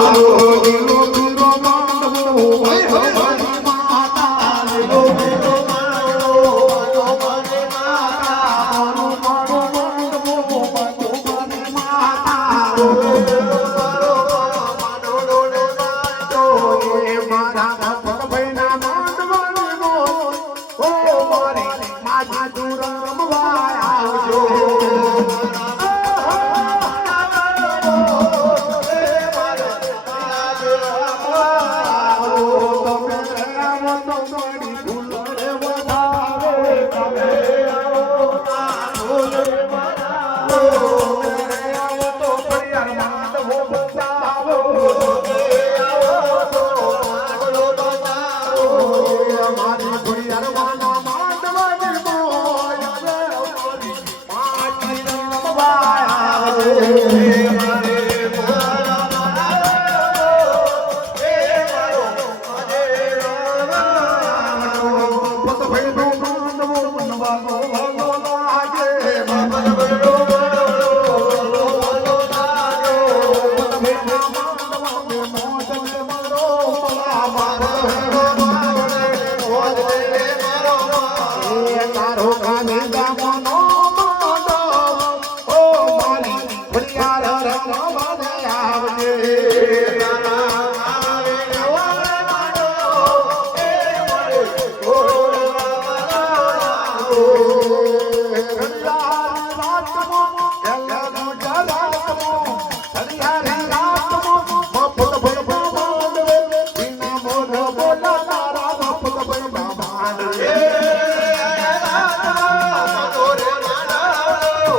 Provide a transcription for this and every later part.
તારો આવજે.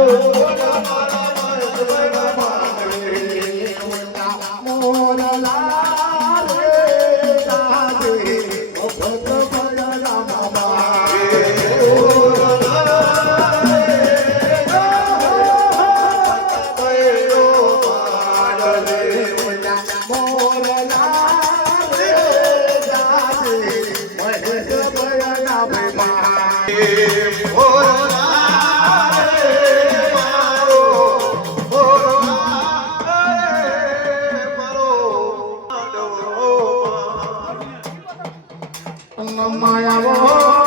Oh, মায়াবো